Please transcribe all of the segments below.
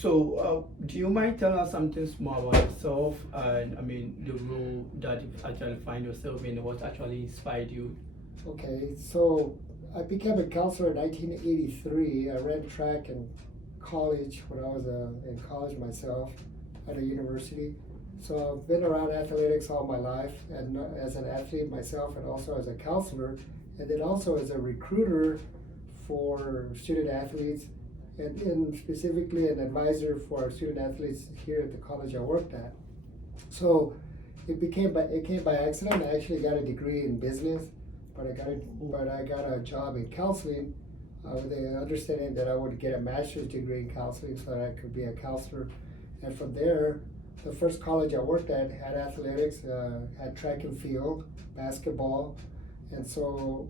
So, do you mind telling us something small about yourself and the role that you actually find yourself in, what actually inspired you? Okay, so I became a counselor in 1983. I ran track in college when I was in college myself at a university. So I've been around athletics all my life, and as an athlete myself, and also as a counselor, and then also as a recruiter for student athletes, and specifically an advisor for our student athletes here at the college I worked at. So it came by accident. I actually got a degree in business, but I got a job in counseling with the understanding that I would get a master's degree in counseling so that I could be a counselor. And from there, the first college I worked at had athletics, had track and field, basketball, and so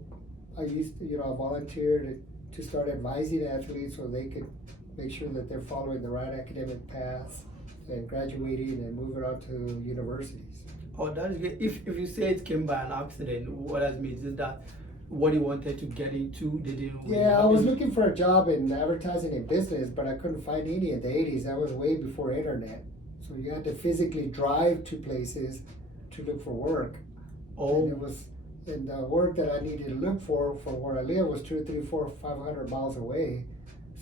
I volunteered to start advising athletes so they could make sure that they're following the right academic paths and graduating and moving on to universities. Oh, that's great. If you say it came by an accident, what that means is that what you wanted to get into, they didn't really Yeah, I have was any- looking for a job in advertising and business, but I couldn't find any in the 80s. That was way before internet. So you had to physically drive to places to look for work. And it Oh, was, and the work that I needed to look for from where I live was 2, 3, 4, 500 miles away.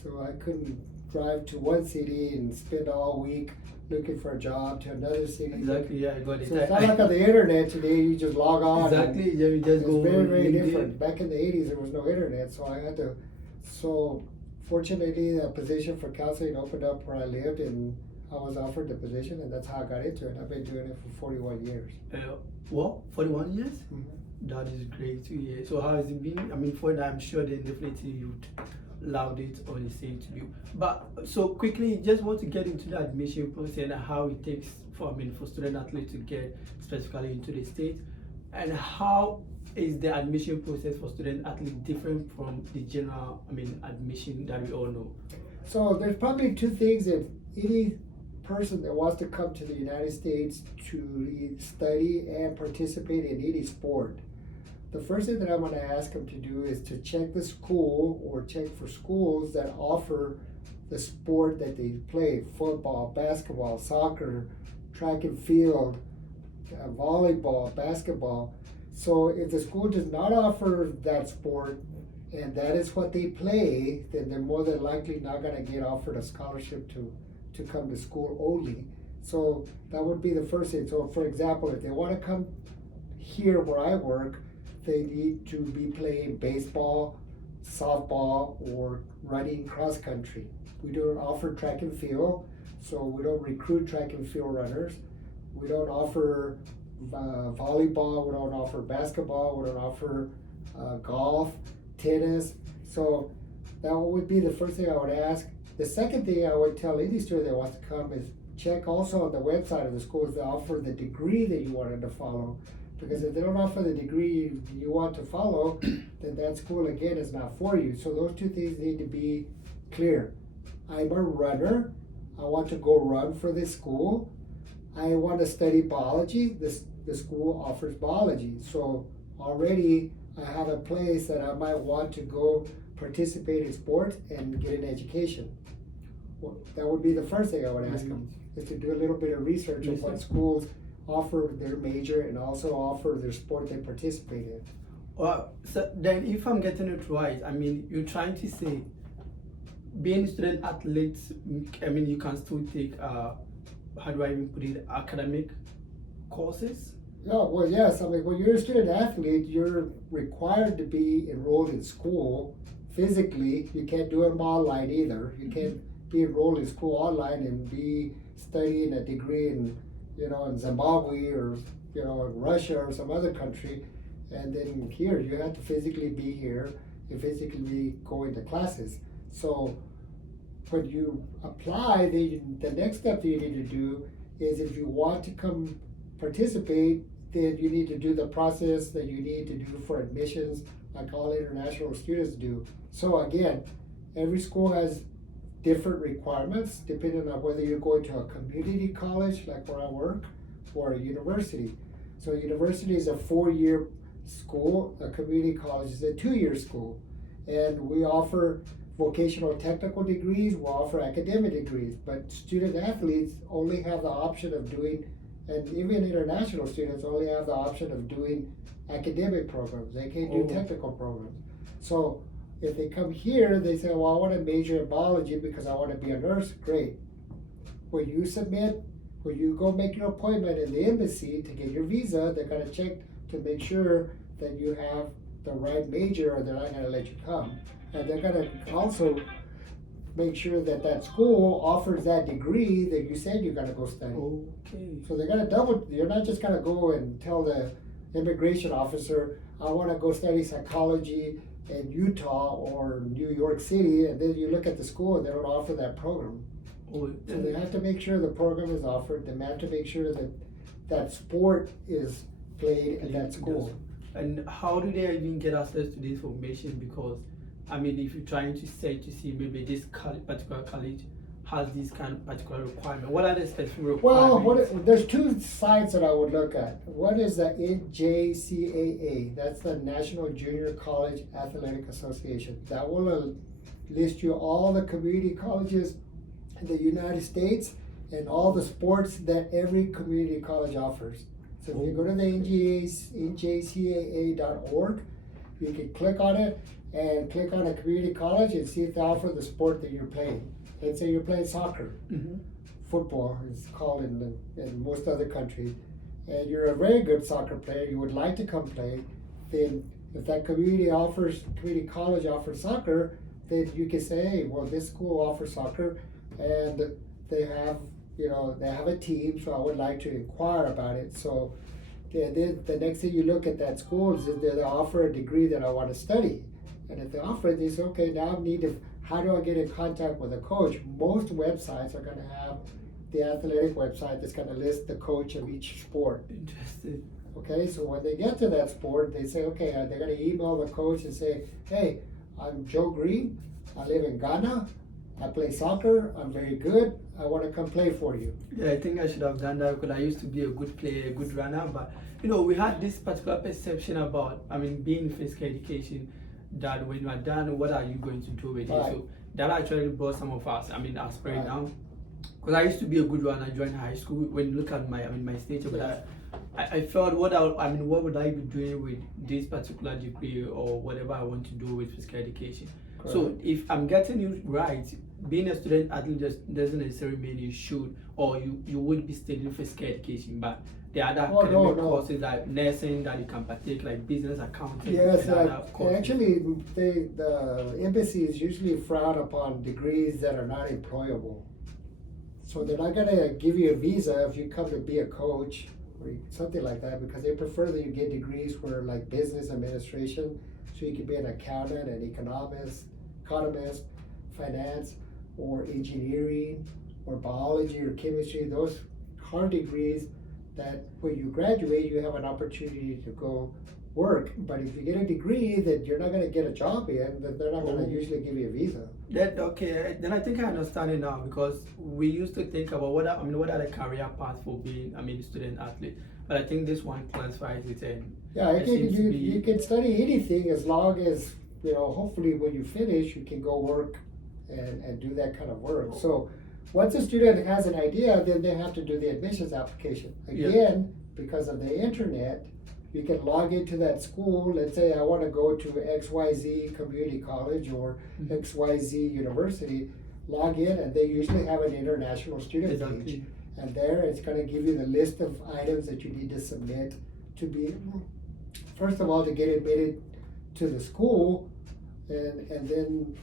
So I couldn't drive to one city and spend all week looking for a job to another city. exactly. Yeah, I got it. So it's not like on the internet today, you just log on. Exactly. Yeah, you just It's go. very, very LinkedIn. different. Back in the 80s, there was no internet, so I had to. So, fortunately, a position for counseling opened up where I lived, and I was offered the position, and that's how I got into it. I've been doing it for 41 years. What? 41 years? Mm-hmm. That is great to hear. So how has it been? For that, I'm sure then definitely you'd loved it or the same to you. But so quickly, just want to get into the admission process and how it takes for student athletes to get specifically into the state, and how is the admission process for student athletes different from the general admission that we all know? So, there's probably two things that any person that wants to come to the United States to study and participate in any sport. The first thing that I'm going to ask them to do is to check the school or check for schools that offer the sport that they play: football, basketball, soccer, track and field, volleyball, basketball. So if the school does not offer that sport and that is what they play, then they're more than likely not going to get offered a scholarship to come to school only. So that would be the first thing. So for example, if they want to come here where I work, they need to be playing baseball, softball, or running cross country. We don't offer track and field, so we don't recruit track and field runners. We don't offer volleyball, we don't offer basketball, we don't offer golf, tennis. So that would be the first thing I would ask. The second thing I would tell any student that wants to come is check also on the website of the schools that offer the degree that you wanted to follow. Because if they don't offer the degree you want to follow, then that school again is not for you. So those two things need to be clear. I'm a runner. I want to go run for this school. I want to study biology. The school offers biology. So already I have a place that I might want to go participate in sports and get an education. Well, that would be the first thing I would ask them, is to do a little bit of research on what schools offer their major and also offer their sport they participate in. Well, so then if I'm getting it right, you're trying to say being a student athlete, you can still take, how do I even put it, academic courses? No, well, yes. When you're a student athlete, you're required to be enrolled in school physically. You can't do it online either. You can't be enrolled in school online and be studying a degree in Zimbabwe or in Russia or some other country, and then here you have to physically be here and physically be going to classes. So when you apply, the next step that you need to do is, if you want to come participate, then you need to do the process that you need to do for admissions, like all international students do. So again, every school has different requirements depending on whether you're going to a community college like where I work or a university. So a university is a 4-year school, a community college is a 2-year school. And we offer vocational technical degrees will offer academic degrees, but student athletes only have the option of doing, and even international students only have the option of doing academic programs. They can't do Oh. technical programs. So if they come here, they say, well, I want to major in biology because I want to be a nurse. Great. When you go make your appointment in the embassy to get your visa, they're going to check to make sure that you have the right major, or they're not going to let you come. And they're going to also make sure that that school offers that degree that you said you're going to go study. Okay. So they're going to you're not just going to go and tell the immigration officer, I want to go study psychology in Utah or New York City, and then you look at the school and they don't offer that program. Oh, So they have to make sure the program is offered, they have to make sure that that sport is played at that school. And how do they even get access to this information? Because, I mean, if you're trying to say to see maybe this particular college has this kind of particular requirement, what are the specific requirements? Well, there's two sites that I would look at. One is the NJCAA, that's the National Junior College Athletic Association. That will list you all the community colleges in the United States and all the sports that every community college offers. So if you go to the njcaa.org, you can click on it and click on a community college and see if they offer the sport that you're playing. Let's say you're playing soccer, football is called in most other countries, and you're a very good soccer player, you would like to come play, then if that community college offers soccer, then you can say, hey, well, this school offers soccer and they have a team, so I would like to inquire about it. So then the next thing you look at that school is if they offer a degree that I want to study. And if they offer it, they say, okay, now how do I get in contact with a coach? Most websites are going to have the athletic website that's going to list the coach of each sport. Interesting. Okay, so when they get to that sport, they say, okay, they're going to email the coach and say, hey, I'm Joe Green, I live in Ghana, I play soccer, I'm very good, I want to come play for you. Yeah, I think I should have done that because I used to be a good player, a good runner, but we had this particular perception about, being in physical education, that when you are done, what are you going to do with it? Right. So that actually brought some of us, our spirit down. Because I used to be a good runner during high school. When you look at my stature, but I felt what would I be doing with this particular degree or whatever I want to do with physical education? Correct. So if I'm getting you right, being a student athlete just doesn't necessarily mean you should or you would be studying physical education, but there are other academic courses like nursing that you can partake, like business accounting. Yes, courses. actually, the embassies usually frown upon degrees that are not employable. So they're not going to give you a visa if you come to be a coach or something like that, because they prefer that you get degrees for like business administration, so you can be an accountant, an economist, finance, or engineering, or biology, or chemistry. Those hard degrees that when you graduate, you have an opportunity to go work. But if you get a degree that you're not going to get a job in, then they're not going to usually give you a visa. Then I think I understand it now, because we used to think about what are the career paths for being student athlete, but I think this one classifies it. And yeah, you can study anything as long as hopefully when you finish you can go work and do that kind of work. So once a student has an idea, then they have to do the admissions application. Again, because of the internet, you can log into that school. Let's say I want to go to XYZ Community College or XYZ University, log in, and they usually have an international student page. And there it's going to give you the list of items that you need to submit to be, first of all, to get admitted to the school, and then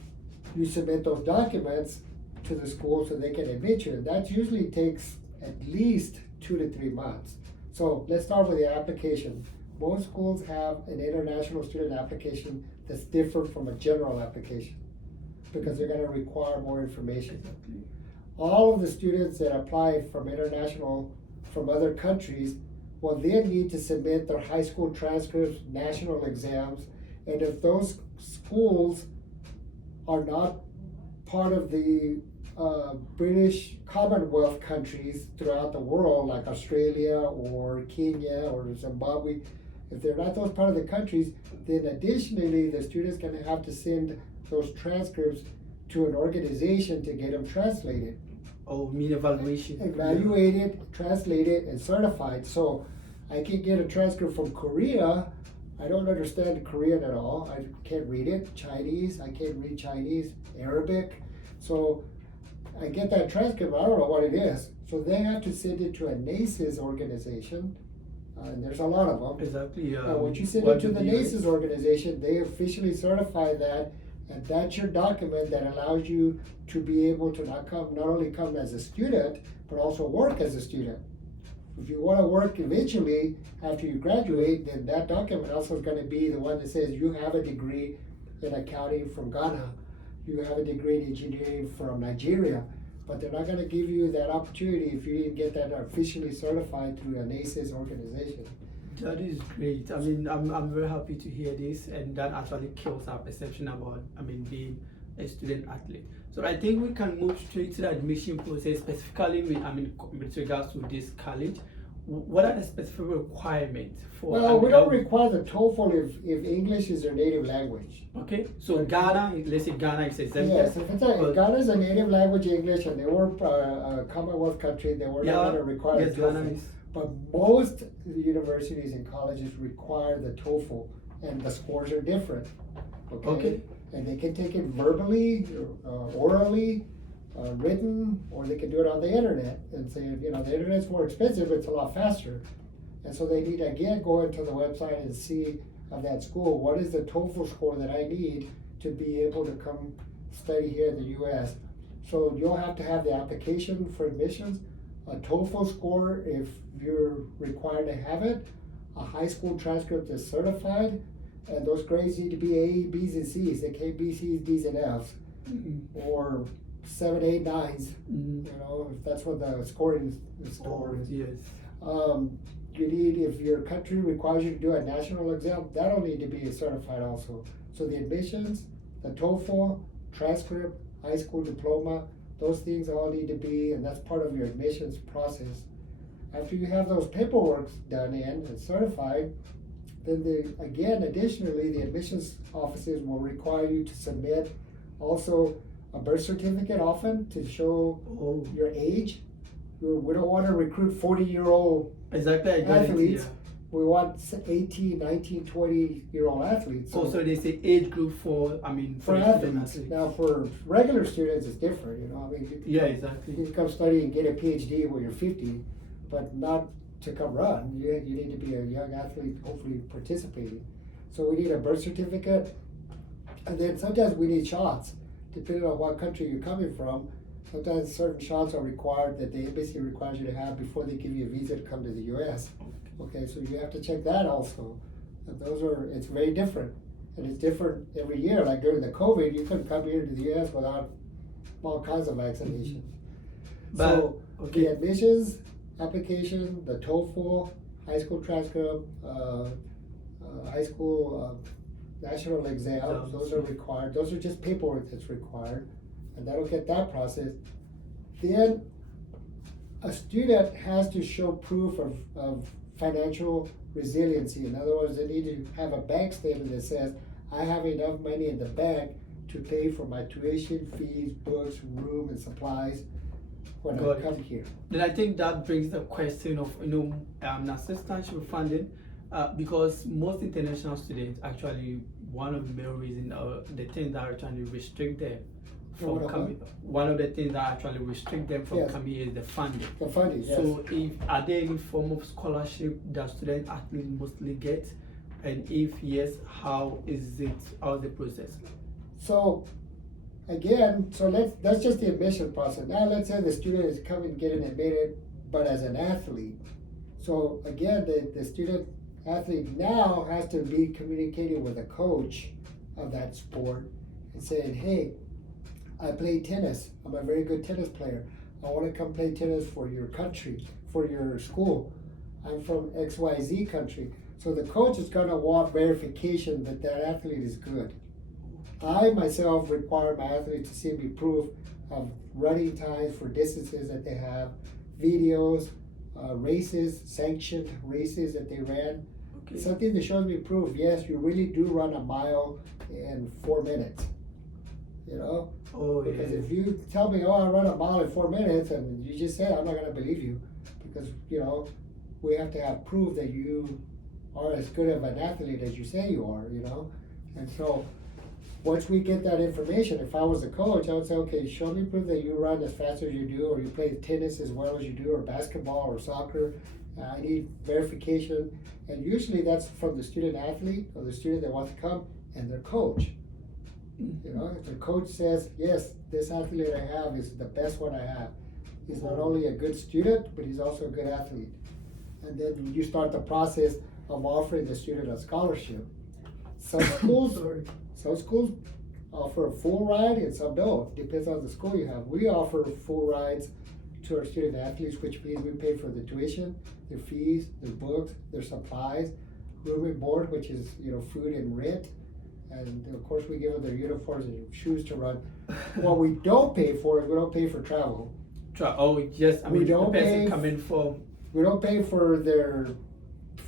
you submit those documents to the school so they can admit you. That usually takes at least 2 to 3 months. So let's start with the application. Most schools have an international student application that's different from a general application because they're going to require more information. All of the students that apply from other countries will then need to submit their high school transcripts, national exams, and if those schools are not part of the British Commonwealth countries throughout the world, like Australia or Kenya or Zimbabwe, if they're not those part of the countries, then additionally the student's going to have to send those transcripts to an organization to get them translated. Oh, mean evaluation. Evaluated, translated, and certified. So I can get a transcript from Korea. I don't understand Korean at all. I can't read it. Chinese, I can't read Chinese. Arabic. So I get that transcript, I don't know what it is. So they have to send it to a NACES organization, and there's a lot of them. Exactly. Once you send it to the NACES organization, they officially certify that, and that's your document that allows you to be able to not only come as a student, but also work as a student. If you want to work eventually after you graduate, then that document also is going to be the one that says you have a degree in accounting from Ghana, you have a degree in engineering from Nigeria, but they're not going to give you that opportunity if you didn't get that officially certified through a NACES organization. That is great. I mean, I'm very happy to hear this, and that actually kills our perception about, being a student athlete. So I think we can move straight to the admission process, specifically with regards to this college. What are the specific requirements for? Well, we don't require the TOEFL if English is their native language. Okay, so Ghana, let's say Ghana is exempted. Yes, if Ghana is a native language English, and they were a Commonwealth country, they were not going to require yes, the TOEFL. Ghana is. But most universities and colleges require the TOEFL, and the scores are different. Okay. And they can take it verbally, orally, written, or they can do it on the internet and say, the internet's more expensive, but it's a lot faster. And so they need to again go into the website and see of that school, what is the TOEFL score that I need to be able to come study here in the US. So you'll have to have the application for admissions, a TOEFL score if you're required to have it, a high school transcript that's certified, and those grades need to be A, B's, and C's. They can't be C's, D's, and F's. Or 7, 8, 9s. If that's what the scoring score is. Yes. You need, if your country requires you to do a national exam, that'll need to be certified also. So the admissions, the TOEFL, transcript, high school diploma, those things all need to be, and that's part of your admissions process. After you have those paperwork done in and certified, then additionally, the admissions offices will require you to submit also a birth certificate often to show your age. We don't want to recruit 40-year-old athletes. Yeah. We want 18, 19, 20-year-old athletes. So they say age group for athletes. Now for regular students, it's different. Exactly. You can come study and get a PhD when you're 50, but not to come run. You need to be a young athlete, hopefully participating. So we need a birth certificate, and then sometimes we need shots, depending on what country you're coming from. Sometimes certain shots are required that the embassy requires you to have before they give you a visa to come to the U.S. Okay, so you have to check that also. And it's very different, and it's different every year. Like during the COVID, you couldn't come here to the U.S. without all kinds of vaccinations. So the admissions application, the TOEFL, high school transcript, high school national exams, those are required. Those are just paperwork that's required, and that'll get that process. Then a student has to show proof of financial resiliency. In other words, they need to have a bank statement that says, I have enough money in the bank to pay for my tuition, fees, books, room, and supplies when I come here. Then I think that brings the question of assistantship funding, because most international students actually, one of the main reasons, the things that actually restrict them from coming, one of the things that actually restrict them from coming is the funding. The funding, yes. So are there any form of scholarship that student athletes mostly get, and if yes, how is the process? So again, that's just the admission process. Now let's say the student is coming getting admitted, but as an athlete. So again, the student athlete now has to be communicating with a coach of that sport and saying, hey, I play tennis. I'm a very good tennis player. I want to come play tennis for your country, for your school. I'm from XYZ country. So the coach is going to want verification that that athlete is good. I myself require my athletes to send me proof of running times for distances that they have, videos, races, sanctioned races that they ran. Okay. Something that shows me proof, yes, you really do run a mile in 4 minutes. you know? Oh, Because yeah. if you tell me, oh, I run a mile in 4 minutes, and you just say, I'm not going to believe you, because we have to have proof that you are as good of an athlete as you say you are, And so once we get that information, if I was a coach, I would say, okay, show me proof that you run as fast as you do, or you play tennis as well as you do, or basketball or soccer. I need verification, and usually that's from the student athlete or the student that wants to come and their coach. If the coach says, yes, this athlete I have is the best one I have. He's not only a good student, but he's also a good athlete. And then you start the process of offering the student a scholarship. Some schools, some schools offer a full ride and some don't. Depends on the school you have. We offer full rides to our student athletes, which means we pay for the tuition, their fees, their books, their supplies, room and board, which is food and rent. And of course, we give them their uniforms and shoes to run. What we don't pay for is we don't pay for travel. We don't the person coming from. We don't pay for their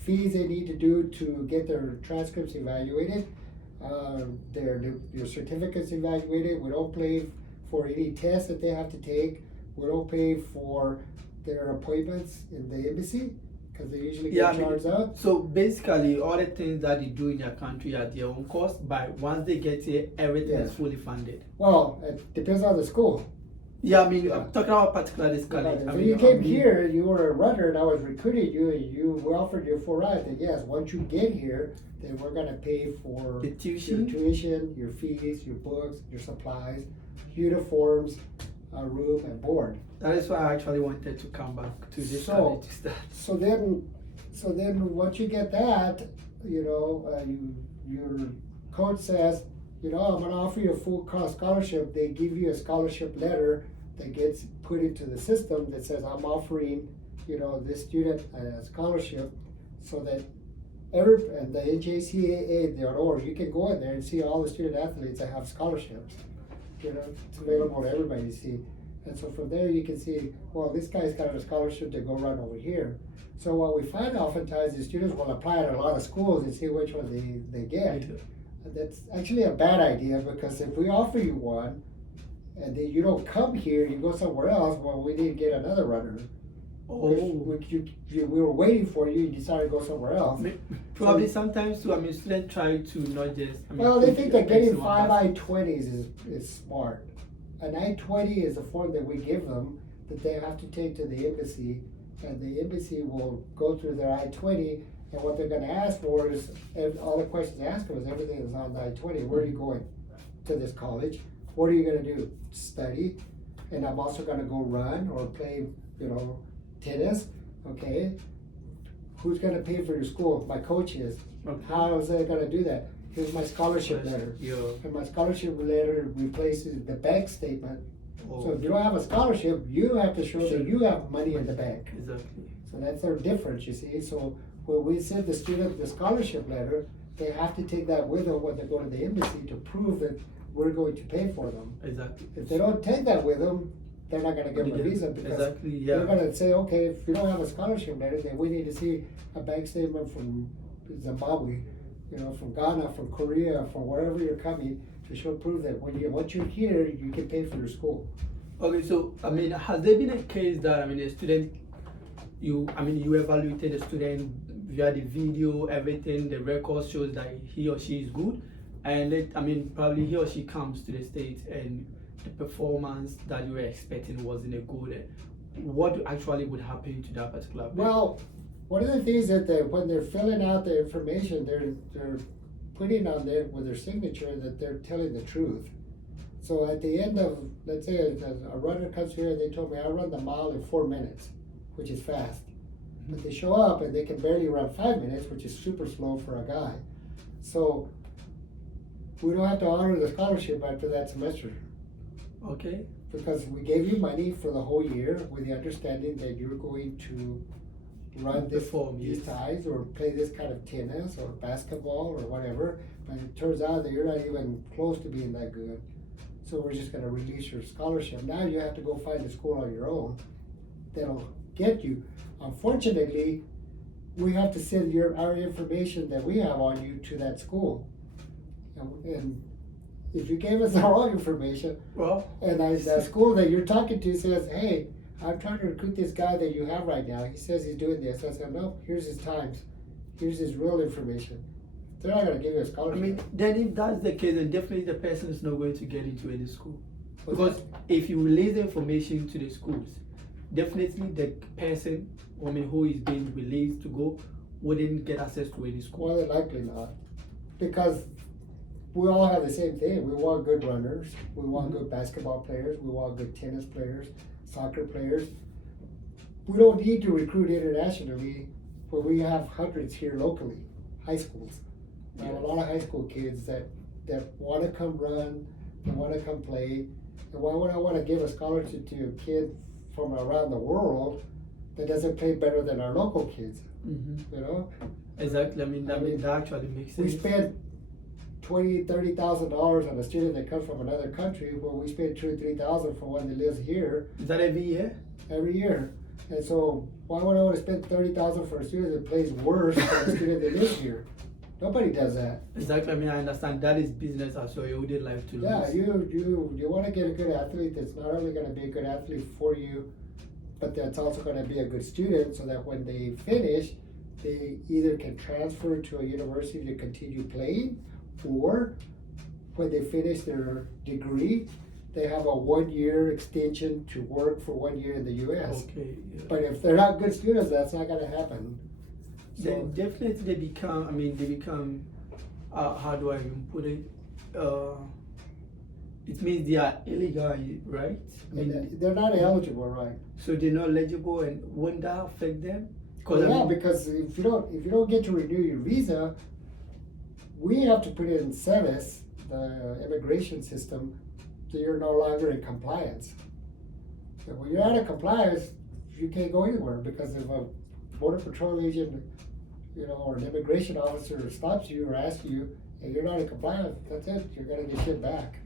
fees they need to do to get their transcripts evaluated, their certificates evaluated. We don't pay for any tests that they have to take. We don't pay for their appointments in the embassy, because they usually get charged out. So basically, all the things that you do in your country are at their own cost, but once they get here, everything is fully funded. Well, it depends on the school. I'm talking about particularly this college. If you came here, you were a runner, and I was recruiting you, and we offered you a full ride, then yes, once you get here, then we're going to pay for the tuition, your fees, your books, your supplies, uniforms, room, and board. That is why I actually wanted to come back to this college to start. So then once you get that, your coach says, I'm going to offer you a full cost scholarship. They give you a scholarship letter that gets put into the system that says, I'm offering, this student a scholarship, so that and the NJCAA, you can go in there and see all the student athletes that have scholarships. It's available to everybody to see. And so from there you can see, well, this guy's got a scholarship to go run over here. So what we find oftentimes is students will apply at a lot of schools and see which one they get. That's actually a bad idea, because if we offer you one and then you don't come here, you go somewhere else, well, we need to get another runner. We were waiting for you, you decided to go somewhere else. Probably sometimes too, students try to not just. They think that getting 5 I-20s is smart. An I-20 is a form that we give them that they have to take to the embassy, and the embassy will go through their I-20, and what they're going to ask for is, all the questions they ask them is everything that's on the I-20. Where are you going? To this college. What are you going to do? Study. And I'm also going to go run or play, tennis. Okay. Who's going to pay for your school? My coach is. Okay. How is they going to do that? Here's my scholarship letter. And my scholarship letter replaces the bank statement. So if you don't have a scholarship, you have to show that you have money in the bank. Exactly. So that's their difference, you see. So when we send the student the scholarship letter, they have to take that with them when they go to the embassy to prove that we're going to pay for them. Exactly. If they don't take that with them, they're not going to give them a visa, because they're going to say, okay, if you don't have a scholarship letter, then we need to see a bank statement from Zimbabwe, from Ghana, from Korea, from wherever you're coming, to show proof that once you're here, you can pay for your school. Okay, so has there been a case that a student, you evaluated the student via the video, everything, the record shows that he or she is good, and probably he or she comes to the States and the performance that you were expecting wasn't a good. What actually would happen to that particular person? Well, one of the things that when they're filling out the information, they're putting on there with their signature that they're telling the truth. So at the end of, let's say a runner comes here and they told me I run the mile in 4 minutes, which is fast. But they show up and they can barely run 5 minutes, which is super slow for a guy. So we don't have to honor the scholarship after that semester. Okay. Because we gave you money for the whole year with the understanding that you're going to run these ties or play this kind of tennis or basketball or whatever, but it turns out that you're not even close to being that good. So we're just going to release your scholarship. Now you have to go find a school on your own that'll get you. Unfortunately, we have to send our information that we have on you to that school. And if you gave us the wrong information, Well, and the school that you're talking to says, hey, I'm trying to recruit this guy that you have right now. He says he's doing this. I said, no, here's his times. Here's his real information. They're not going to give you a I scholarship. mean, then if that's the case, then definitely the person is not going to get into any school. Because if you release the information to the schools, definitely the person, I mean, who is being released to go wouldn't get access to any school. More than likely not. Because we all have the same thing. We want good runners. We want good basketball players. We want good tennis players, soccer players. We don't need to recruit internationally when we have hundreds here locally, high schools. I have a lot of high school kids that want to come run, they want to come play. And why would I want to give a scholarship to a kid from around the world that doesn't play better than our local kids? Mm-hmm. You know? Exactly. I mean, that actually makes sense. We spend $20,000-$30,000 on a student that comes from another country, where we spend $2,000 or $3,000 for one that lives here. Is that every year? Every year. And so why would I want to spend $30,000 for a student that plays worse than a student that lives here? Nobody does that. Exactly. I mean, I understand that is business as well. You wouldn't like to lose. Yeah, you want to get a good athlete that's not only going to be a good athlete for you, but that's also going to be a good student, so that when they finish, they either can transfer to a university to continue playing, or when they finish their degree, they have a 1-year extension to work for 1 year in the U.S. Okay. Yeah. But if they're not good students, that's not going to happen. Then definitely they become, how do I even put it? It means they are illegal, right? I mean, they're not eligible, right? so they're not eligible, and won't that affect them? Because if you don't get to renew your visa, we have to put in SEVIS, the immigration system, so you're no longer in compliance. So when you're out of compliance, you can't go anywhere, because if a border patrol agent, or an immigration officer stops you or asks you, and you're not in compliance, that's it. You're gonna get shipped back.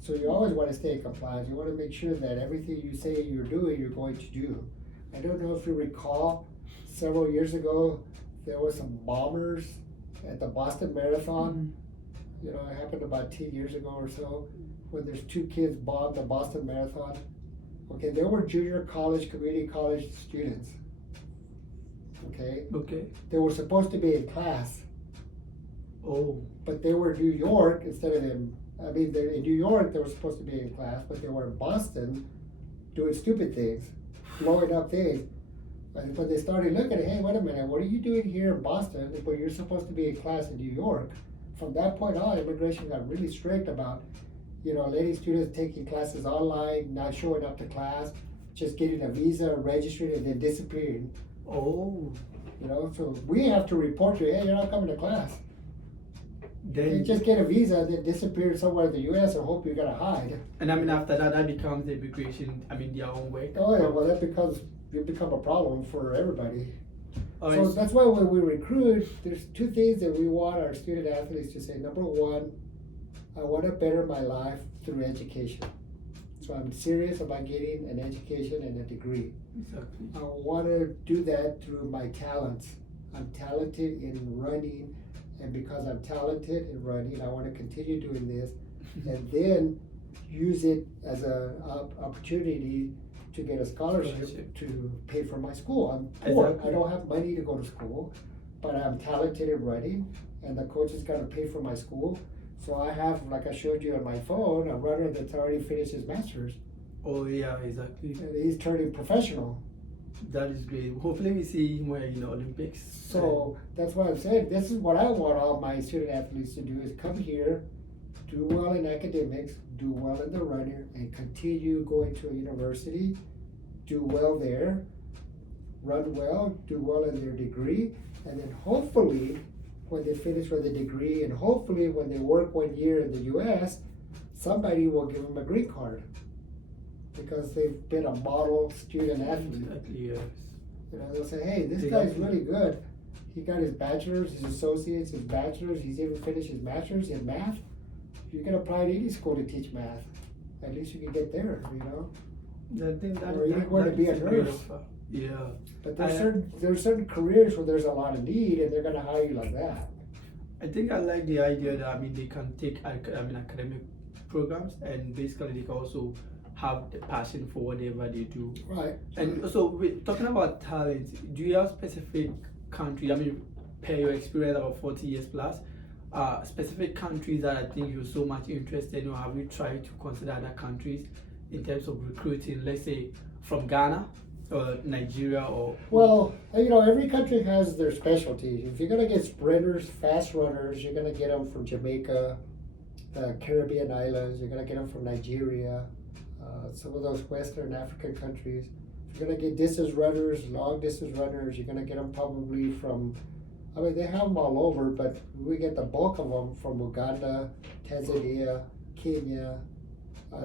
So you always want to stay in compliance. You want to make sure that everything you say you're doing, you're going to do. I don't know if you recall, several years ago, there were some bombers at the Boston Marathon. Mm-hmm. It happened about 10 years ago or so, when there's 2 kids bombed the Boston Marathon. Okay, they were junior college, community college students. Okay? Okay. They were supposed to be in class, Oh. but they were in New York instead of in New York they were supposed to be in class, but they were in Boston doing stupid things, blowing up things. But they started looking at, hey, wait a minute, what are you doing here in Boston, but you're supposed to be in class in New York? From that point on, immigration got really strict about, letting students taking classes online, not showing up to class, just getting a visa, registering, and then disappearing. Oh. So we have to report you, hey, you're not coming to class. Then You just get a visa and then disappear somewhere in the U.S. and hope you're gonna hide. And I mean, after that becomes the immigration. I mean, their own work. Oh yeah, well you become a problem for everybody. Oh, So that's why when we recruit, there's 2 things that we want our student athletes to say. Number one, I want to better my life through education. So I'm serious about getting an education and a degree. exactly. I want to do that through my talents. I'm talented in running, and because I'm talented in running, I want to continue doing this, and then use it as an opportunity to get a scholarship to pay for my school. I'm poor. Exactly. I don't have money to go to school, but I'm talented in running, and the coach is going to pay for my school. So I have, like I showed you on my phone, a runner that's already finished his master's, Oh yeah, exactly. and he's turning professional. That is great. Hopefully we see him in the Olympics. So that's why I'm saying, this is what I want all my student athletes to do, is come here, do well in academics, do well in the running, and continue going to a university, do well there, run well, do well in their degree, and then hopefully when they finish with a degree, and hopefully when they work 1 year in the US, somebody will give them a green card, because they've been a model student athlete. Exactly, yes. They'll say, hey, this guy's really good. He got his bachelor's, his associates, his bachelor's, he's even finished his master's in math. You can apply to any school to teach math. At least you can get there, I think that, Or you're going to be a great nurse. offer. Yeah. But there's certain careers where there's a lot of need, and they're going to hire you like that. I think I like the idea that they can take academic programs, and basically they can also have the passion for whatever they do. Right. And also, talking about talent, do you have specific countries? I mean, per your experience about 40 years plus, specific countries that I think you're so much interested in, or have you tried to consider other countries in terms of recruiting, let's say from Ghana or Nigeria or? Well, every country has their specialty. If you're gonna get sprinters, fast runners, you're gonna get them from Jamaica, the Caribbean islands. You're gonna get them from Nigeria, some of those Western African countries. If you're gonna get distance runners, long distance runners, you're gonna get them probably from. I mean, they have them all over, but we get the bulk of them from Uganda, Tanzania, Kenya,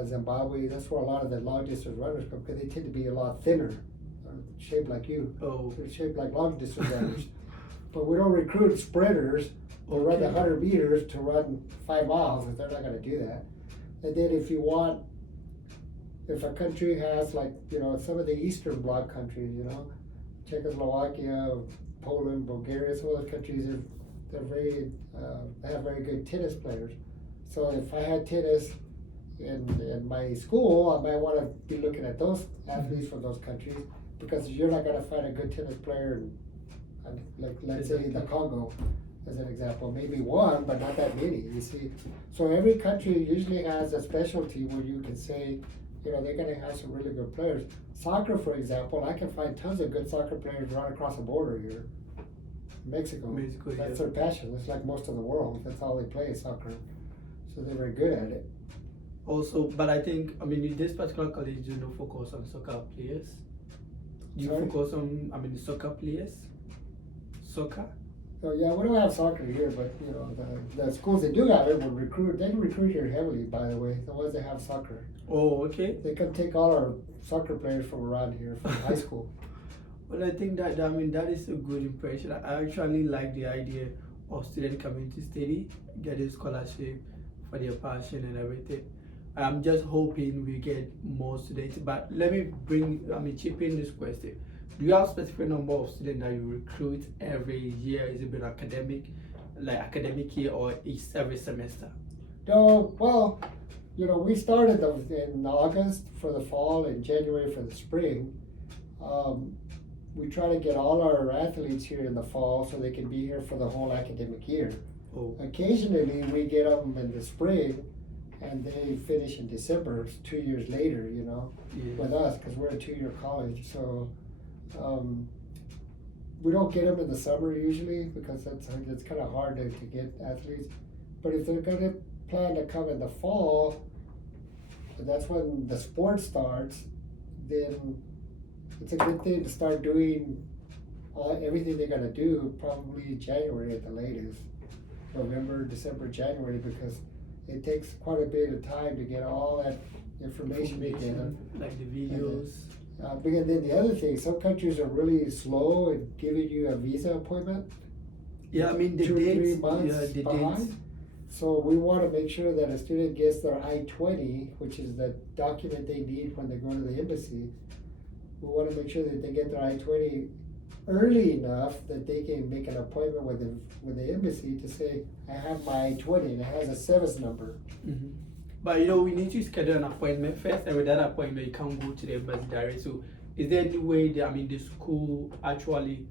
Zimbabwe. That's where a lot of the long distance runners come because they tend to be a lot thinner, shaped like you. Oh. They're shaped like long distance runners. But we don't recruit sprinters to run the 100 meters to run 5 miles, because they're not going to do that. And then if a country has some of the Eastern Bloc countries, Czechoslovakia, Poland, Bulgaria, some of those countries they have very good tennis players. So if I had tennis in my school, I might want to be looking at those athletes from those countries, because you're not going to find a good tennis player in, let's say, the Congo, as an example. Maybe one, but not that many, you see. So every country usually has a specialty where you can say, they're going to have some really good players. Soccer, for example, I can find tons of good soccer players right across the border here. Mexico. That's their passion. It's like most of the world. That's all they play is soccer. So they're very good at it. Also, but I think, in this particular college, you don't focus on soccer players. Do you focus on, soccer players? Soccer? Oh yeah, we don't have soccer here, but the schools that do have it will recruit. They recruit here heavily, by the way. The ones that have soccer. Oh, okay. They can take all our soccer players from around here, from high school. Well, I think that is a good impression. I actually like the idea of student coming to study, get a scholarship for their passion and everything. I'm just hoping we get more students. But let me chip in this question. Do you have a specific number of students that you recruit every year? Is it been academic year, or is every semester? No, well, we started in August for the fall and January for the spring. We try to get all our athletes here in the fall so they can be here for the whole academic year. Oh. Occasionally we get them in the spring and they finish in December. It's 2 years later, with us, because we're a 2-year college. So we don't get them in the summer usually, because it's kind of hard to get athletes. But if they're going to plan to come in the fall, that's when the sport starts, then it's a good thing to start doing everything they're going to do probably January at the latest. November, December, January, because it takes quite a bit of time to get all that information together. Like the videos. Because then the other thing, some countries are really slow in giving you a visa appointment. Yeah, the 2 or 3 dates. months Yeah, the behind. dates. So we want to make sure that a student gets their I-20, which is the document they need when they go to the embassy. We want to make sure that they get their I-20 early enough that they can make an appointment with the embassy to say, I have my I-20 and it has a service number. Mm-hmm. But we need to schedule an appointment first, and with that appointment, you can't go to the embassy direct. So, is there any way that the school actually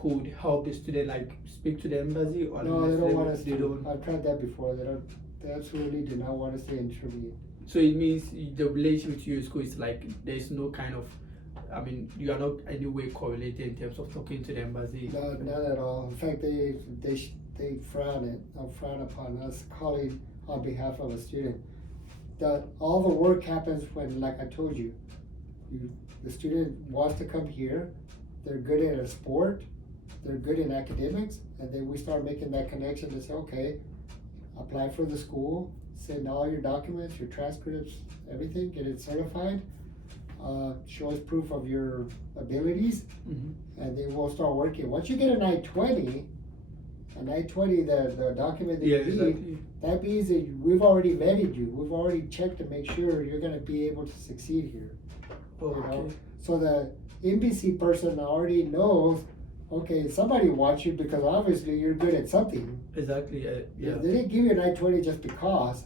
could help the student, speak to the embassy, or no, they don't want us to? Don't. I've tried that before. They absolutely do not want us to intervene. So it means the relation with your school is there's no kind of, you are not any way correlated in terms of talking to the embassy. No, not at all. In fact, they frown upon us calling on behalf of a student. All the work happens when, like I told you, the student wants to come here, they're good at a sport, they're good in academics, and then we start making that connection to say, okay, apply for the school, send all your documents, your transcripts, everything, get it certified, show us proof of your abilities, mm-hmm. and then we'll start working. Once you get an I-20, the document that you need, exactly. That means that we've already vetted you. We've already checked to make sure you're going to be able to succeed here. Oh, okay. So the embassy person already knows, okay, somebody wants you because obviously you're good at something. Exactly. Yeah. They didn't give you an I-20 just because.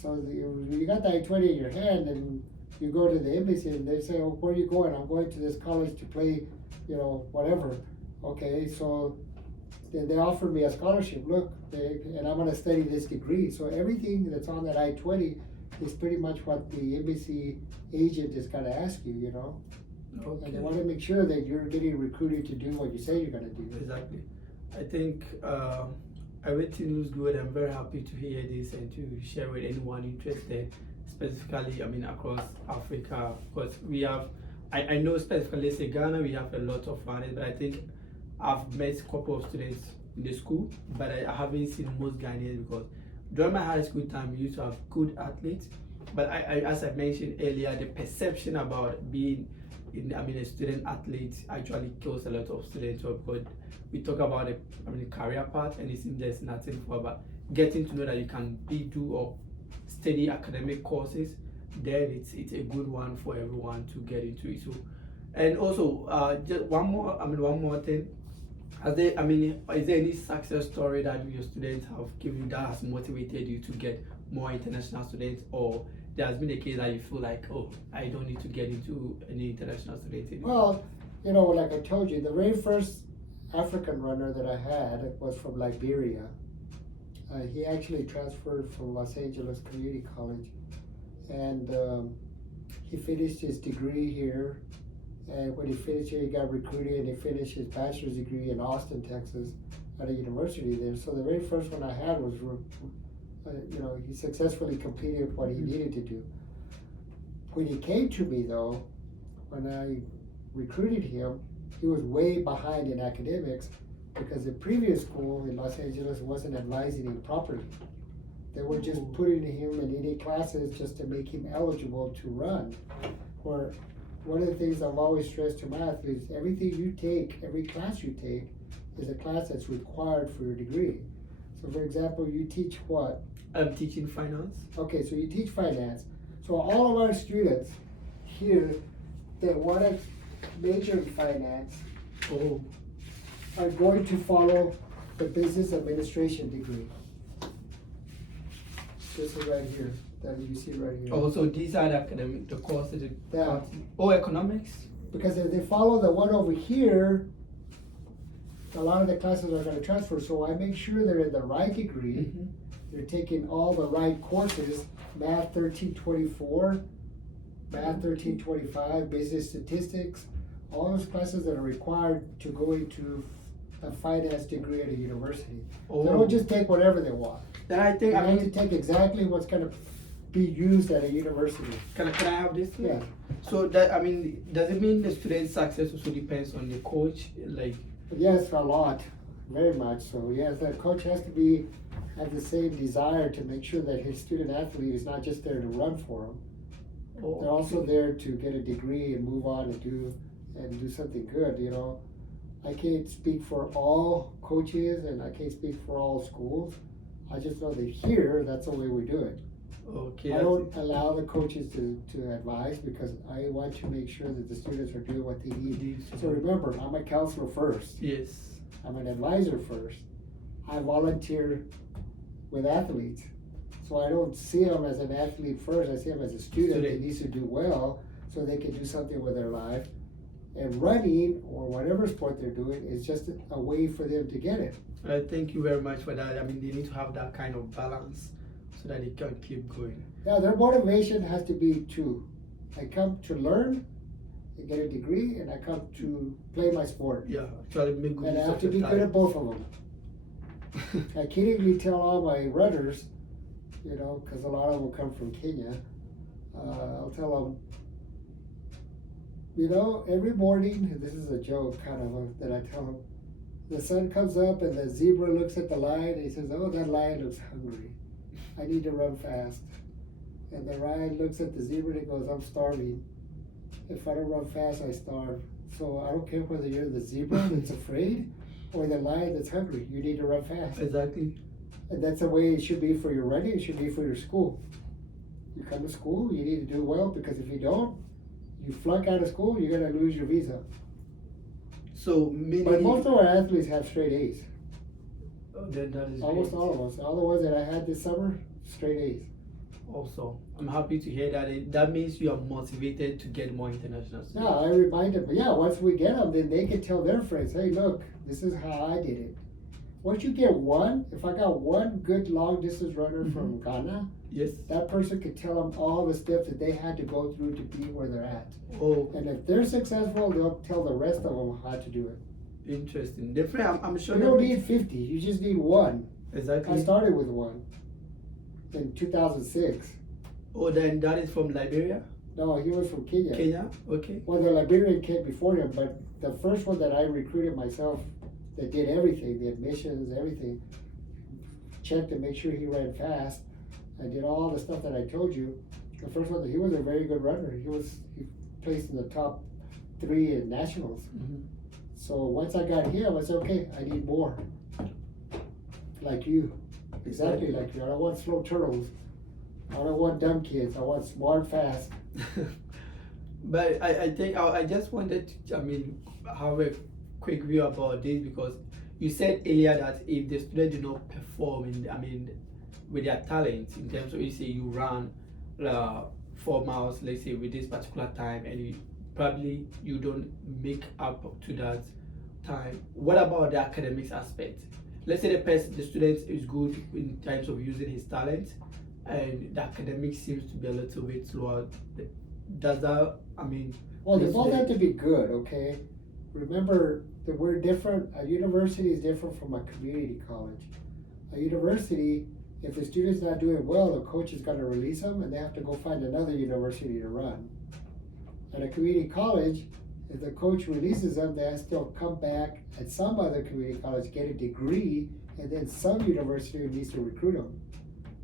So you got the I-20 in your hand, and you go to the embassy, and they say, "Oh, where are you going?" "I'm going to this college to play, whatever." Okay, so then they offered me a scholarship. Look, and I'm going to study this degree. So everything that's on that I-20 is pretty much what the embassy agent is going to ask you, Okay. And they want to make sure that you're getting recruited to do what you say you're going to do. Exactly. I think everything looks good. I'm very happy to hear this and to share with anyone interested, specifically, across Africa, because we have, I know specifically, say Ghana, we have a lot of runners, but I think I've met a couple of students in the school, but I haven't seen most Ghanaians because during my high school time, we used to have good athletes, but as I mentioned earlier, the perception about being a student athlete actually kills a lot of students because we talk about the career path, and it seems there's nothing for about getting to know that you can do or study academic courses. Then it's a good one for everyone to get into it. So, and also just one more thing. Is there any success story that your students have given you that has motivated you to get more international students, or there has been a case that you feel like, oh, I don't need to get into any international students anymore? Well, like I told you, the very first African runner that I had was from Liberia. He actually transferred from Los Angeles Community College, and he finished his degree here. And when he finished here, he got recruited, and he finished his bachelor's degree in Austin, Texas, at a university there. So the very first one I had was, he successfully completed what he needed to do. When he came to me, though, when I recruited him, he was way behind in academics because the previous school in Los Angeles wasn't advising him properly. They were just putting him in any classes just to make him eligible to run. Where one of the things I've always stressed to my athletes, everything you take, every class you take, is a class that's required for your degree. So for example, you teach what? I'm teaching finance. Okay, so you teach finance. So all of our students here that want to major in finance are going to follow the business administration degree. This is right here, that you see right here. Oh, so these are the courses. Yeah. Economics? Because if they follow the one over here, a lot of the classes are going to transfer. So I make sure they're in the right degree. Mm-hmm. They're taking all the right courses, Math 1324, Math 1325, Business Statistics, all those classes that are required to go into a finance degree at a university. Oh. They don't just take whatever they want. Then I think They have to take exactly what's going to be used at a university. Can I have this? Yeah. So that does it mean the student's success also depends on the coach? Like, yes, a lot, very much so. Yes, that coach has to have the same desire to make sure that his student athlete is not just there to run for him. oh, They're also there to get a degree and move on and do something good. I can't speak for all coaches and I can't speak for all schools. I just know that here, that's the way we do it. Okay. I don't allow the coaches to advise because I want to make sure that the students are doing what they need. So remember, I'm a counselor first. Yes. I'm an advisor first. I volunteer with athletes. So I don't see them as an athlete first, I see them as a student that needs to do well so they can do something with their life. And running, or whatever sport they're doing, is just a way for them to get it. Thank you very much for that. They need to have that kind of balance so that they can keep going. Yeah, their motivation has to be two. I come to learn and get a degree, and I come to play my sport. Yeah, try to make good And I use have of to the be time. good at both of them. I kiddingly tell all my runners, because a lot of them come from Kenya, I'll tell them, every morning, this is a joke kind of that I tell them, the sun comes up and the zebra looks at the lion and he says, oh, that lion looks hungry. I need to run fast. And the lion looks at the zebra and he goes, I'm starving. If I don't run fast, I starve. So I don't care whether you're the zebra that's afraid or the lion that's hungry. You need to run fast. Exactly. And that's the way it should be for your running. It should be for your school. You come to school, you need to do well, because if you don't, you flunk out of school, you're going to lose your visa. So But most of our athletes have straight A's. Then that is Almost great. all of us. All the ones that I had this summer, straight A's. Also, I'm happy to hear that. That means you are motivated to get more international Yeah, students. I remind them. Yeah, once we get them, then they can tell their friends, hey, look, this is how I did it. Once you get one, if I got one good long distance runner from Ghana, Yes. that person could tell them all the steps that they had to go through to be where they're at. Oh, And if they're successful, they'll tell the rest of them how to do it. interesting. Different. I'm sure. You don't need 50, you just need one. Exactly. I started with one in 2006. Oh, then that is from Liberia, No, he was from Kenya. Kenya. Okay. Well, the Liberian came before him, but the first one that I recruited myself, that did everything, the admissions, everything, checked to make sure he ran fast. I did all the stuff that I told you. The first one, he was a very good runner. He placed in the top 3 in nationals. Mhm. So once I got him, I said, okay, I need more. Like you. Exactly like you. I don't want slow turtles. I don't want dumb kids. I want smart, fast. But I think I just wanted to, have a quick view about this because you said earlier that if the student do not perform with their talent in terms of, you say you run 4 miles, let's say with this particular time, and you don't make up to that time. What about the academics aspect? Let's say the student is good in terms of using his talent, and the academics seems to be a little bit slower. Does that, Well, they yes, both they- have to be good, okay? Remember that we're different. A university is different from a community college. A university, if the student's not doing well, the coach is gonna release them and they have to go find another university to run. At a community college, if the coach releases them, they still come back at some other community college, get a degree, and then some university needs to recruit them.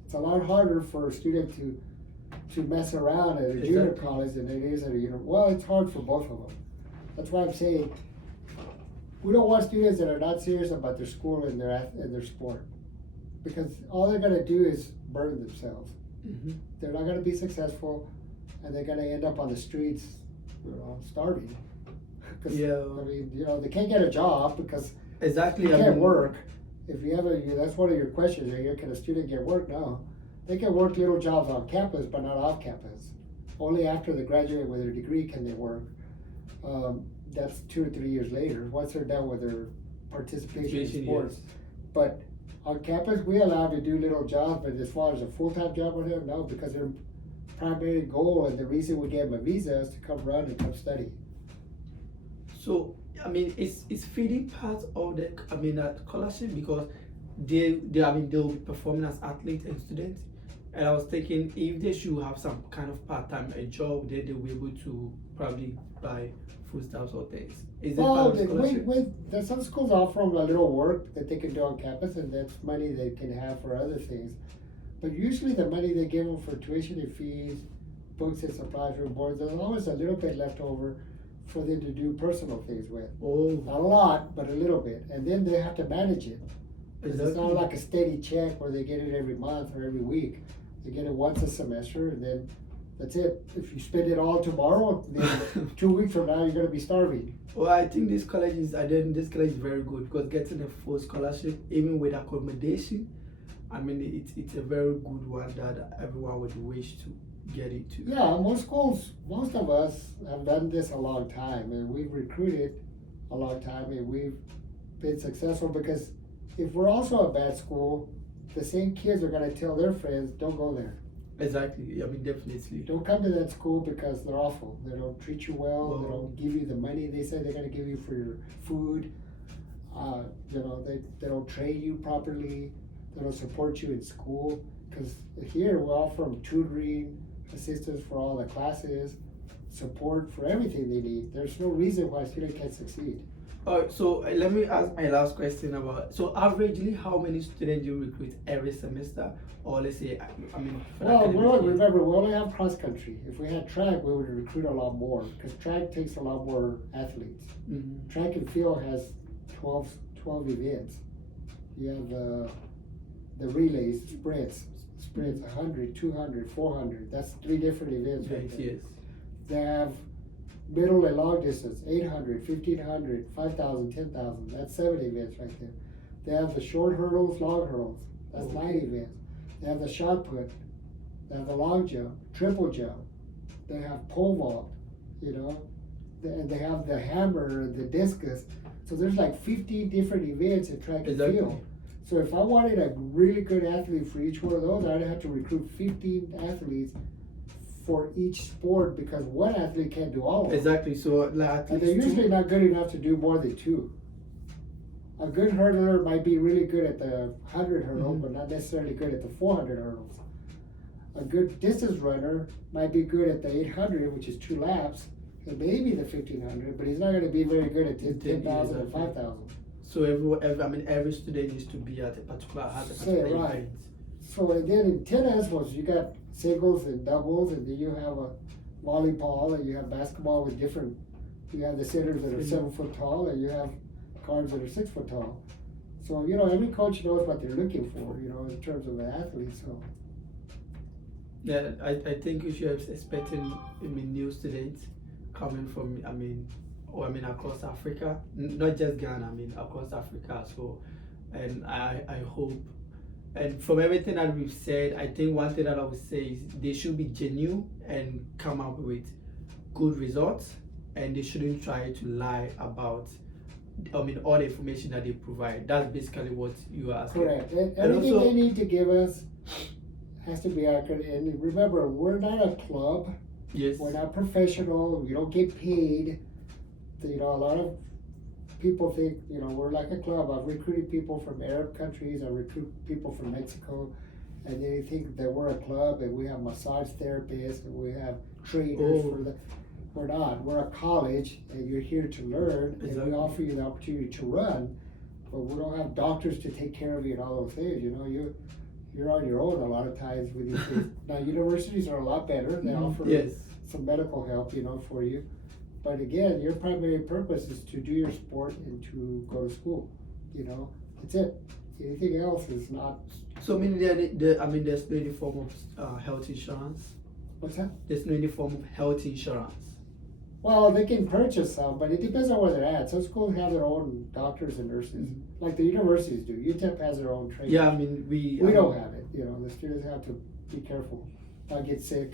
It's a lot harder for a student to mess around at a junior Exactly. college than it is at a university. Well, it's hard for both of them. That's why I'm saying we don't want students that are not serious about their school and their sport, because all they're gonna do is burden themselves. Mhm. They're not gonna be successful, and they're gonna end up on the streets, starving. 'Cause, Yeah. they can't get a job because Exactly. you can't work. If you have that's one of your questions. Can a student get work? No. They can work little jobs on campus, but not off campus. Only after they graduate with their degree can they work. That's 2 or 3 years later, once they're done with their participation in sports. But on campus, we allow them to do little jobs, but as far as a full-time job with them, no, because their primary goal and the reason we gave them a visa is to come run and come study. So is feeding part of that scholarship because they'll be performing as athletes and students, and I was thinking if they should have some kind of part-time job, then they'll be able to probably buy foodstuffs or things. Is it part of the scholarship? There's some schools offer them a little work that they can do on campus, and that's money they can have for other things. But usually the money they give them for tuition and fees, books and supplies, room boards, there's always a little bit left over for them to do personal things with. Oh, Not a lot, but a little bit, and then they have to manage it. 'Cause it's exactly. not like a steady check where they get it every month or every week. They get it once a semester, and then that's it. If you spend it all tomorrow, then 2 weeks from now you're gonna be starving. Well, I think this college is very good because getting a full scholarship, even with accommodation, it's a very good one that everyone would wish to get into. Yeah, most of us have done this a long time, and we've recruited a long time, and we've been successful because if we're also a bad school, the same kids are gonna tell their friends, don't go there. Exactly. Definitely. Don't come to that school because they're awful. They don't treat you well. They Well- don't give you the money they say they're gonna give you for your food. They don't train you properly. They don't support you in school. Because here we offer them tutoring, assistance for all the classes, support for everything they need. There's no reason why a student can't succeed. Alright, so let me ask my last question about. So, averagely, how many students do you recruit every semester, or let's say, for Well, academic years? remember, we only have cross country. If we had track, we would recruit a lot more because track takes a lot more athletes. Mhm. Track and field has 12 events. You have the relays, sprints, 100, 200, 400. That's 3 different events right Yes, there. yes. They have middle and long distance, 800, 1500, 5000, 10,000. That's 7 events right there. They have the short hurdles, long hurdles. That's 9 events. They have the shot put. They have the long jump, triple jump. They have pole vault, you know, and they have the hammer, the discus. So there's like 15 different events at track and Exactly. field. So if I wanted a really good athlete for each one of those, I'd have to recruit 15 athletes for each sport because one athlete can't do all of them. Exactly. So like at And they're least usually two. not good enough to do more than two. A good hurdler might be really good at the 100 hurdle, Mhm. but not necessarily good at the 400 hurdles. A good distance runner might be good at the 800, which is 2 laps, and maybe the 1500, but he's not going to be very good at 10,000 and 5,000. So every student needs to be at a particular Say it right. event. So again, in tennis, was you got singles and doubles, and then you have a volleyball, and you have basketball with different. You have the setters that are 7 foot tall, and you have guards that are 6 foot tall. So every coach knows what they're looking for, in terms of an athlete. So Yeah, I think you should expecting new students coming from across Africa, not just Ghana, across Africa. So, and I hope, and from everything that we've said, I think one thing that I would say is they should be genuine and come up with good results, and they shouldn't try to lie about all the information that they provide. That's basically what you are asking. correct. And And everything also- they need to give us has to be accurate. And remember, we're not a club. Yes. We're not professional. We don't get paid. A lot of people think, we're like a club. I've recruited people from Arab countries. I recruit people from Mexico. And they think that we're a club and we have massage therapists and we have trainers Oh. for the. We're not. We're a college and you're here to learn and Exactly. we offer you the opportunity to run. But we don't have doctors to take care of you and all those things. You're on your own a lot of times with these things. Now universities are a lot better. They offer Yes. some medical help, for you. But again, your primary purpose is to do your sport and to go to school. That's it. Anything else is not. So meaning there's no any form of health insurance. What's that? There's no any form of health insurance. Well, they can purchase some, but it depends on where they're at. Some schools have their own doctors and nurses, like the universities do. UTEP has their own training. Yeah, we don't have it. The students have to be careful, not get sick.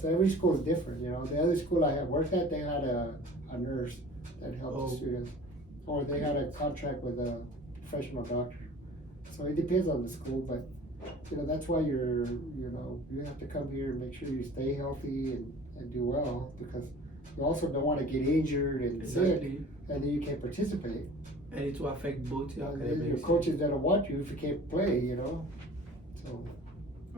So every school is different. The other school I have worked at, they had a nurse that helped Oh. the students, or they had a contract with a professional doctor. So it depends on the school, but that's why you have to come here and make sure you stay healthy and do well, because you also don't want to get injured and sick, exactly, and then you can't participate. and it will affect both your Your academics. coaches don't want you if you can't play. So.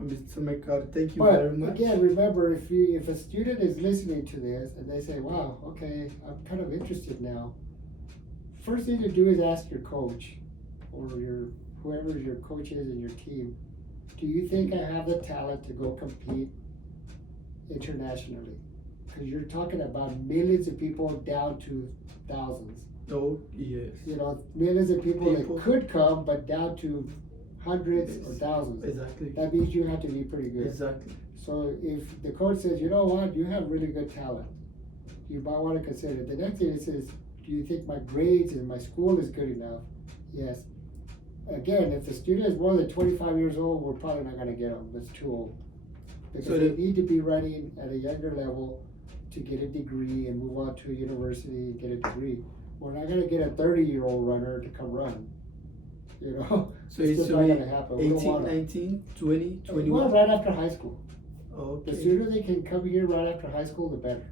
Mr. McCall, thank you But very much. again, remember, if a student is listening to this and they say, "Wow, okay, I'm kind of interested now," first thing to do is ask your coach or whoever your coach is in your team, "Do you think I have the talent to go compete internationally?" Because you're talking about millions of people down to thousands. Oh yes. Millions of people People. that could come, but down to hundreds or Yes. thousands. Exactly. That means you have to be pretty good. Exactly. So if the coach says, "You know what, you have really good talent," you might want to consider it. The next thing it says, "Do you think my grades and my school is good enough?" Yes. Again, if the student is more than 25 years old, we're probably not going to get them. That's too old. Because So they the- need to be running at a younger level to get a degree and move on to a university and get a degree. We're not going to get a 30-year-old runner to come run. So It's it's just not going to happen. We don't 18, want 'em. 19, 20, Well, 21. right after high school. The Okay. sooner they can come here right after high school, the better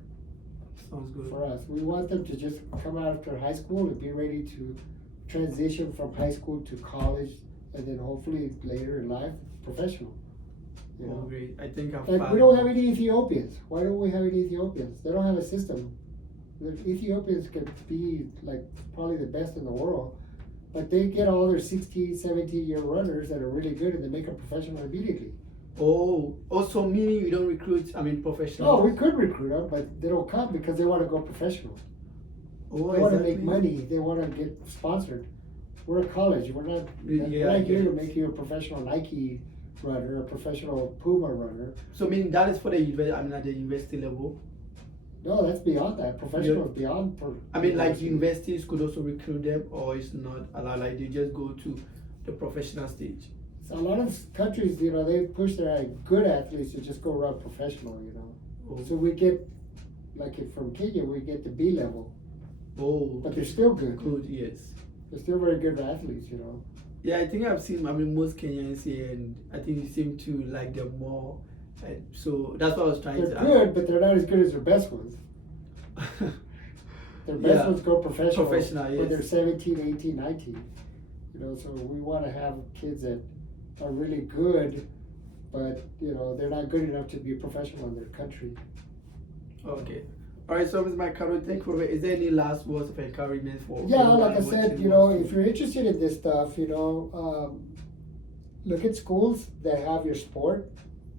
Sounds good. for us. We want them to just come out after high school and be ready to transition from high school to college, and then hopefully later in life, professional. Oh, great. I think I've Like, we don't have any Ethiopians. Why don't we have any Ethiopians? They don't have a system. The Ethiopians could be like probably the best in the world, but they get all their 16, 17-year runners that are really good and they make them professional immediately. Also meaning you don't recruit, professional. No, we could recruit them, but they don't come because they want to go professional. Oh, They want to make exactly. money. They want to get sponsored. We're a college. We're not. Yeah, we're I not here get to it. make you a professional Nike runner, a professional Puma runner. So meaning that is for the at the university level. No, that's beyond that. Professional is beyond. Like universities could also recruit them, or it's not allowed. Like they just go to the professional stage. a lot of countries, they push their good athletes to just go run professional. Oh. So we get, from Kenya, we get the B level, Oh, but they're still good. good, yes. They're still very good athletes. Yeah, I think I've seen, most Kenyans here, and I think you seem to like them more. And so that's what I was trying They're to good, but they're not as good as their best ones. Their best ones go professional Professional, when they're yes. 17, 18, 19. So we want to have kids that are really good, but they're not good enough to be a professional in their country. Okay. All right, so Ms. Macaro, thank you. Is there any last words of encouragement for? Yeah, anyone like I said, watching us? if you're interested in this stuff, look at schools that have your sport.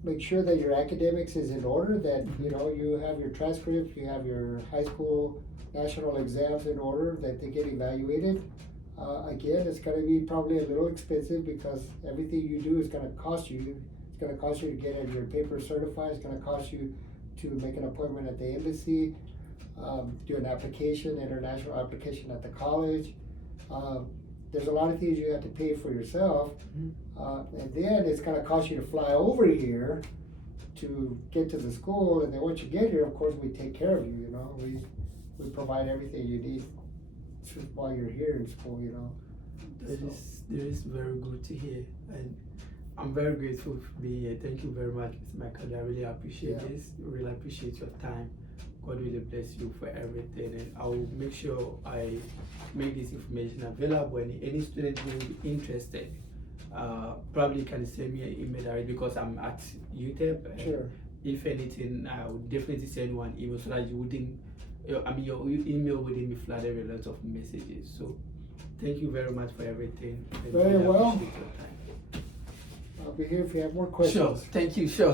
Make sure that your academics is in order, that you have your transcripts, you have your high school national exams in order, that they get evaluated. Again, it's going to be probably a little expensive because everything you do is going to cost you. It's going to cost you to get your paper certified. It's going to cost you to make an appointment at the embassy, do an application, international application at the college. There's a lot of things you have to pay for yourself. And then it's going to cost you to fly over here to get to the school. And then once you get here, of course, we take care of you. We provide everything you need while you're here in school. That is very good to hear, and I'm very grateful for being here. Thank you very much, Mr. Michael. I really appreciate this. Really appreciate your time. God really bless you for everything, and I will make sure I make this information available. And any student who will be interested, probably can send me an email directly because I'm at UTEP. Sure. If anything, I would definitely send you an email so that you wouldn't. Your email wouldn't be flooded with a lot of messages. So, thank you very much for everything. Very well. Appreciate your time. I'll be here if you have more questions. Sure. Thank you. Sure.